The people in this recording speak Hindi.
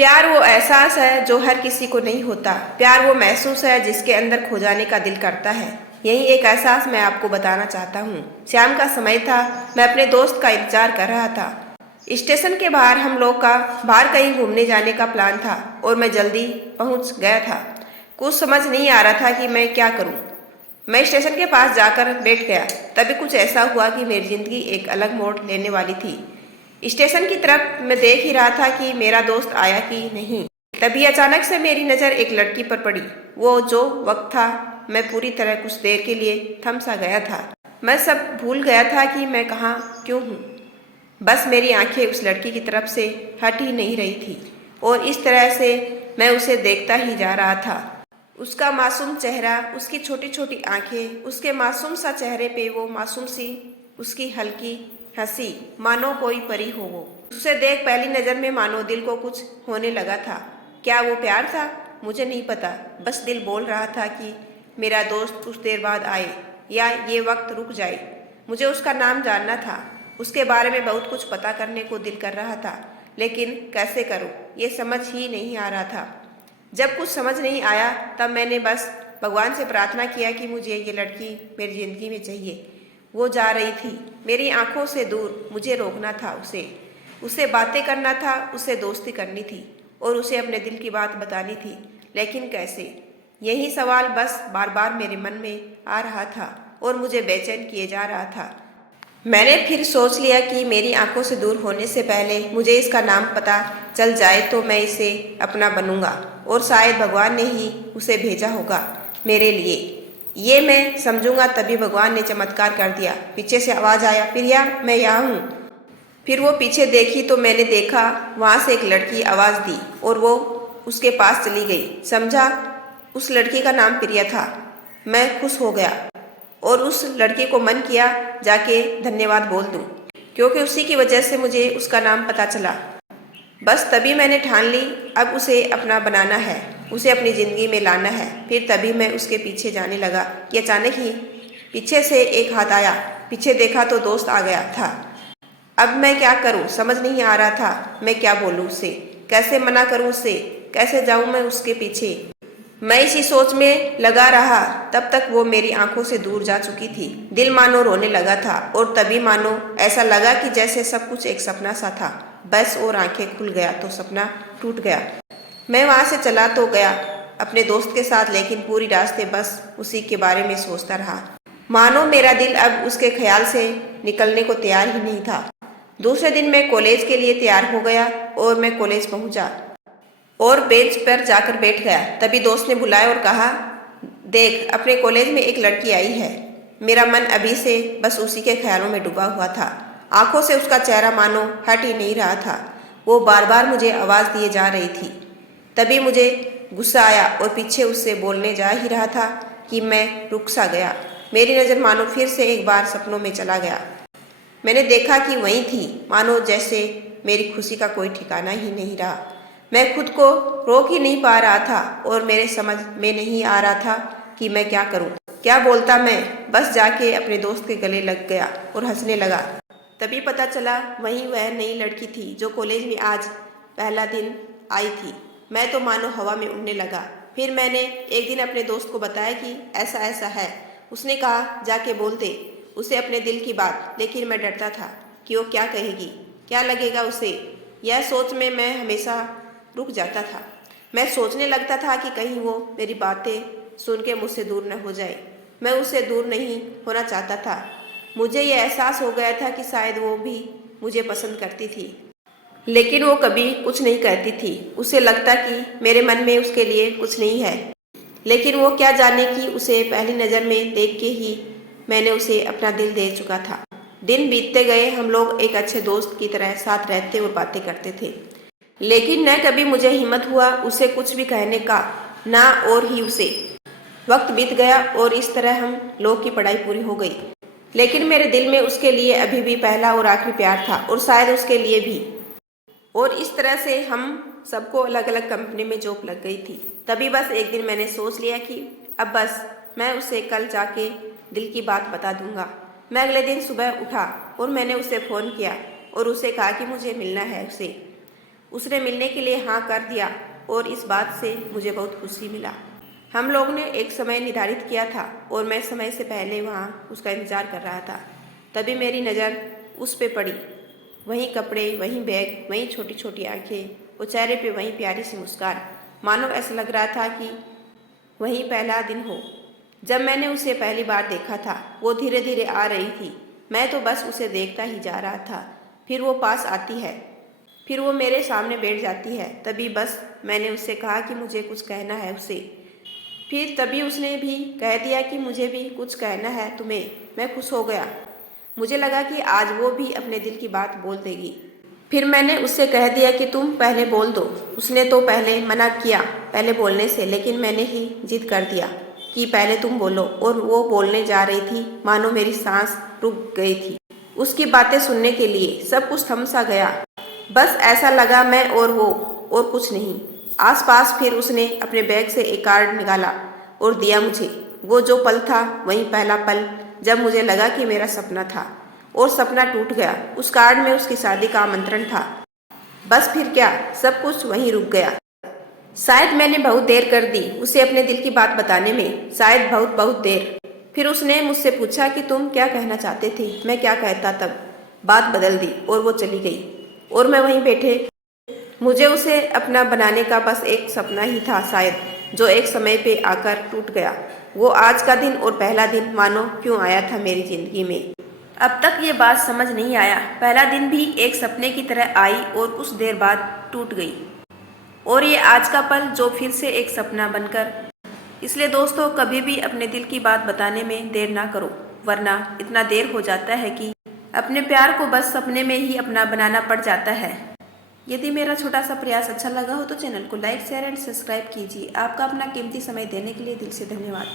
प्यार वो एहसास है जो हर किसी को नहीं होता। प्यार वो महसूस है जिसके अंदर खो जाने का दिल करता है। यही एक एहसास मैं आपको बताना चाहता हूँ। शाम का समय था, मैं अपने दोस्त का इंतजार कर रहा था। स्टेशन के बाहर हम लोग का बाहर कहीं घूमने जाने का प्लान था और मैं जल्दी पहुँच गया था। कुछ समझ नहीं आ रहा था कि मैं क्या करूँ। मैं स्टेशन के पास जाकर बैठ गया। तभी कुछ ऐसा हुआ कि मेरी जिंदगी एक अलग मोड़ लेने वाली थी। स्टेशन की तरफ मैं देख ही रहा था कि मेरा दोस्त आया कि नहीं। तभी अचानक से मेरी नज़र एक लड़की पर पड़ी। वो जो वक्त था, मैं पूरी तरह कुछ देर के लिए थम सा गया था। मैं सब भूल गया था कि मैं कहाँ क्यों हूँ। बस मेरी आंखें उस लड़की की तरफ से हट ही नहीं रही थी और इस तरह से मैं उसे देखता ही जा रहा था। उसका मासूम चेहरा, उसकी छोटी छोटी आंखें, उसके मासूम सा चेहरे पे वो मासूम सी उसकी हल्की हंसी, मानो कोई परी हो वो। उसे देख पहली नज़र में मानो दिल को कुछ होने लगा था। क्या वो प्यार था? मुझे नहीं पता। बस दिल बोल रहा था कि मेरा दोस्त कुछ देर बाद आए या ये वक्त रुक जाए। मुझे उसका नाम जानना था, उसके बारे में बहुत कुछ पता करने को दिल कर रहा था, लेकिन कैसे करूं ये समझ ही नहीं आ रहा था। जब कुछ समझ नहीं आया तब मैंने बस भगवान से प्रार्थना किया कि मुझे ये लड़की मेरी ज़िंदगी में चाहिए। वो जा रही थी मेरी आंखों से दूर। मुझे रोकना था उसे, उससे बातें करना था, उससे दोस्ती करनी थी और उसे अपने दिल की बात बतानी थी। लेकिन कैसे? यही सवाल बस बार बार मेरे मन में आ रहा था और मुझे बेचैन किए जा रहा था। मैंने फिर सोच लिया कि मेरी आंखों से दूर होने से पहले मुझे इसका नाम पता चल जाए तो मैं इसे अपना बनूंगा और शायद भगवान ने ही उसे भेजा होगा मेरे लिए, ये मैं समझूंगा। तभी भगवान ने चमत्कार कर दिया। पीछे से आवाज़ आया, प्रिया मैं यहाँ हूँ। फिर वो पीछे देखी तो मैंने देखा वहाँ से एक लड़की आवाज़ दी और वो उसके पास चली गई। समझा उस लड़की का नाम प्रिया था। मैं खुश हो गया और उस लड़की को मन किया जाके धन्यवाद बोल दूं, क्योंकि उसी की वजह से मुझे उसका नाम पता चला। बस तभी मैंने ठान ली अब उसे अपना बनाना है, उसे अपनी ज़िंदगी में लाना है। फिर तभी मैं उसके पीछे जाने लगा कि अचानक ही पीछे से एक हाथ आया। पीछे देखा तो दोस्त आ गया था। अब मैं क्या करूं समझ नहीं आ रहा था। मैं क्या बोलूं उसे, कैसे मना करूं उससे, कैसे जाऊं मैं उसके पीछे। मैं इसी सोच में लगा रहा। तब तक वो मेरी आंखों से दूर जा चुकी थी। दिल मानो रोने लगा था और तभी मानो ऐसा लगा कि जैसे सब कुछ एक सपना सा था। बस और आंखें खुल गया तो सपना टूट गया। मैं वहाँ से चला तो गया अपने दोस्त के साथ, लेकिन पूरी रास्ते बस उसी के बारे में सोचता रहा। मानो मेरा दिल अब उसके ख्याल से निकलने को तैयार ही नहीं था। दूसरे दिन मैं कॉलेज के लिए तैयार हो गया और मैं कॉलेज पहुंचा और बेंच पर जाकर बैठ गया। तभी दोस्त ने बुलाया और कहा, देख अपने कॉलेज में एक लड़की आई है। मेरा मन अभी से बस उसी के ख्यालों में डूबा हुआ था। आंखों से उसका चेहरा मानो हट ही नहीं रहा था। वो बार बार मुझे आवाज़ दिए जा रही थी। तभी मुझे गुस्सा आया और पीछे उससे बोलने जा ही रहा था कि मैं रुक सा गया। मेरी नज़र मानो फिर से एक बार सपनों में चला गया। मैंने देखा कि वहीं थी, मानो जैसे मेरी खुशी का कोई ठिकाना ही नहीं रहा। मैं खुद को रोक ही नहीं पा रहा था और मेरे समझ में नहीं आ रहा था कि मैं क्या करूं, क्या बोलता। मैं बस जाके अपने दोस्त के गले लग गया और हंसने लगा। तभी पता चला वहीं वह नई लड़की थी जो कॉलेज में आज पहला दिन आई थी। मैं तो मानो हवा में उड़ने लगा। फिर मैंने एक दिन अपने दोस्त को बताया कि ऐसा ऐसा है। उसने कहा जाके बोल दे उसे अपने दिल की बात। लेकिन मैं डरता था कि वो क्या कहेगी, क्या लगेगा उसे। यह सोच में मैं हमेशा रुक जाता था। मैं सोचने लगता था कि कहीं वो मेरी बातें सुन के मुझसे दूर न हो जाए। मैं उससे दूर नहीं होना चाहता था। मुझे यह एहसास हो गया था कि शायद वो भी मुझे पसंद करती थी, लेकिन वो कभी कुछ नहीं कहती थी। उसे लगता कि मेरे मन में उसके लिए कुछ नहीं है, लेकिन वो क्या जाने कि उसे पहली नज़र में देख के ही मैंने उसे अपना दिल दे चुका था। दिन बीतते गए, हम लोग एक अच्छे दोस्त की तरह साथ रहते और बातें करते थे, लेकिन न कभी मुझे हिम्मत हुआ उसे कुछ भी कहने का, ना और ही उसे। वक्त बीत गया और इस तरह हम लोग की पढ़ाई पूरी हो गई, लेकिन मेरे दिल में उसके लिए अभी भी पहला और आखिरी प्यार था और शायद उसके लिए भी। और इस तरह से हम सबको अलग अलग कंपनी में जॉब लग गई थी। तभी बस एक दिन मैंने सोच लिया कि अब बस मैं उसे कल जाके दिल की बात बता दूंगा। मैं अगले दिन सुबह उठा और मैंने उसे फ़ोन किया और उसे कहा कि मुझे मिलना है उसे। उसने मिलने के लिए हाँ कर दिया और इस बात से मुझे बहुत खुशी मिला। हम लोग ने एक समय निर्धारित किया था और मैं समय से पहले वहाँ उसका इंतज़ार कर रहा था। तभी मेरी नज़र उस पे पड़ी। वहीं कपड़े, वहीं बैग, वहीं छोटी छोटी आंखें, वो चेहरे पे वहीं प्यारी सी मुस्कान। मानो ऐसा लग रहा था कि वहीं पहला दिन हो जब मैंने उसे पहली बार देखा था। वो धीरे धीरे आ रही थी, मैं तो बस उसे देखता ही जा रहा था। फिर वो पास आती है, फिर वो मेरे सामने बैठ जाती है। तभी बस मैंने उससे कहा कि मुझे कुछ कहना है उसे। फिर तभी उसने भी कह दिया कि मुझे भी कुछ कहना है तुम्हें। मैं खुश हो गया। मुझे लगा कि आज वो भी अपने दिल की बात बोल देगी। फिर मैंने उससे कह दिया कि तुम पहले बोल दो। उसने तो पहले मना किया पहले बोलने से, लेकिन मैंने ही जिद कर दिया कि पहले तुम बोलो। और वो बोलने जा रही थी, मानो मेरी सांस रुक गई थी। उसकी बातें सुनने के लिए सब कुछ थम सा गया। बस ऐसा लगा मैं और वो, और कुछ नहीं। आसपास फिर उसने अपने बैग से एक कार्ड निकाला और दिया मुझे। वो जो पल था वही पहला पल जब मुझे लगा कि मेरा सपना था और सपना टूट गया। उस कार्ड में उसकी शादी का आमंत्रण था। बस फिर क्या, सब कुछ वहीं रुक गया। शायद मैंने बहुत देर कर दी उसे अपने दिल की बात बताने में, शायद बहुत बहुत देर। फिर उसने मुझसे पूछा कि तुम क्या कहना चाहते थे। मैं क्या कहता, तब बात बदल दी और वो चली गई और मैं वहीं बैठे। मुझे उसे अपना बनाने का बस एक सपना ही था शायद, जो एक समय पे आकर टूट गया। वो आज का दिन और पहला दिन मानो क्यों आया था मेरी जिंदगी में। अब तक ये बात समझ नहीं आया। पहला दिन भी एक सपने की तरह आई और कुछ देर बाद टूट गई, और ये आज का पल जो फिर से एक सपना बनकर। इसलिए दोस्तों, कभी भी अपने दिल की बात बताने में देर ना करो, वरना इतना देर हो जाता है कि अपने प्यार को बस सपने में ही अपना बनाना पड़ जाता है। यदि मेरा छोटा सा प्रयास अच्छा लगा हो तो चैनल को लाइक, शेयर एंड सब्सक्राइब कीजिए। आपका अपना कीमती समय देने के लिए दिल से धन्यवाद।